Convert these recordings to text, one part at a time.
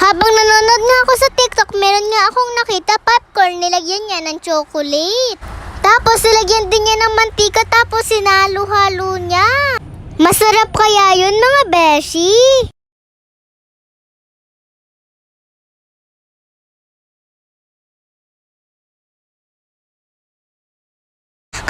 Habang nanonood nga ako sa TikTok, meron nga akong nakita popcorn, nilagyan niya ng chocolate. Tapos nilagyan din niya ng mantika tapos sinalo-halo niya. Masarap kaya yun mga beshi?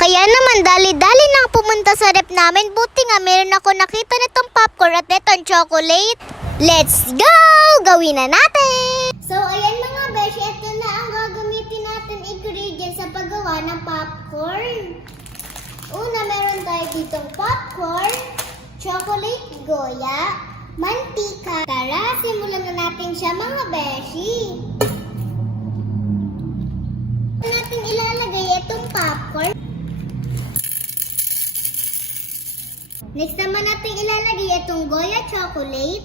Kaya naman, dali-dali nang pumunta sa rep namin. Buti nga, meron ako nakita nitong popcorn at nitong chocolate. Let's go! Gawin na natin! So, ayan mga beshi, ito na ang gagamitin natin ingredients sa paggawa ng popcorn. Una, meron tayo ditong popcorn, chocolate goya, mantika. Tara, simulan na natin siya mga beshi. natin ilalagay itong popcorn. Next naman natin ilalagay itong Goya chocolate.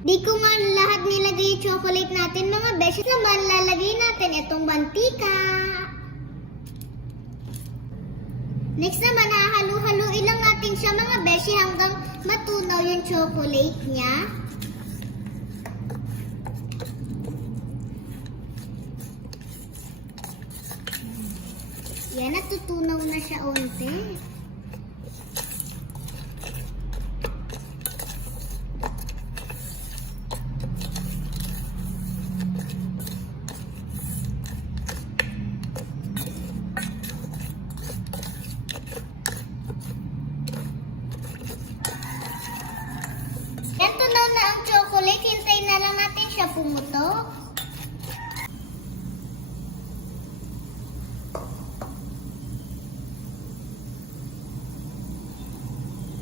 Di ko nga lahat nilagay yung chocolate natin mga beses naman lalagay natin itong mantika. Next naman, hahalu-haluin lang natin siya mga beshi hanggang matunaw yung chocolate niya. Yan, natutunaw na siya onte. Yan, tunaw na ang chocolate. Hintayin na lang natin siya pumutok.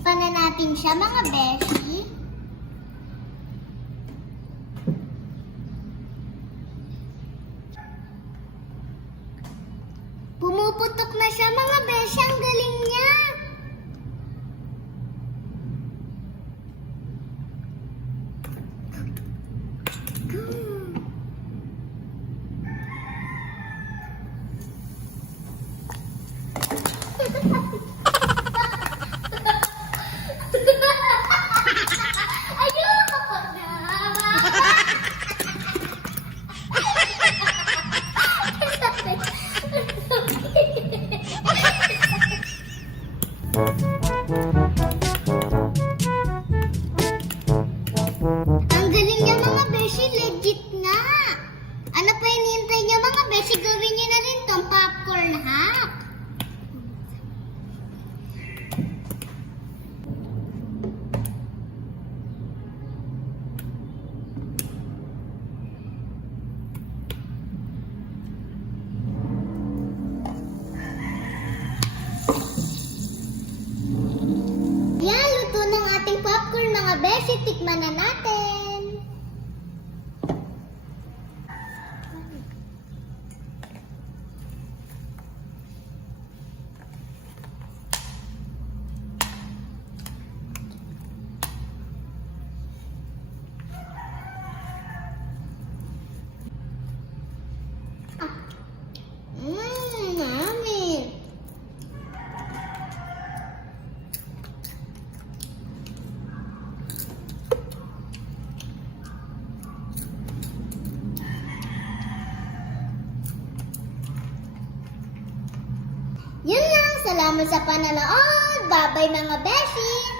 Pa na natin siya mga beshi. Pumuputok na siya mga beshi. Ang galing niya. Ayoko na. Ang galing niya mga beshi, legit nga. Ano pa hinihintay niya mga beshi, gawin niyo na rin tong popcorn hack. Tikman na natin. Mmm, yummy. Yun lang. Salamat sa pananood. Bye-bye mga beshi.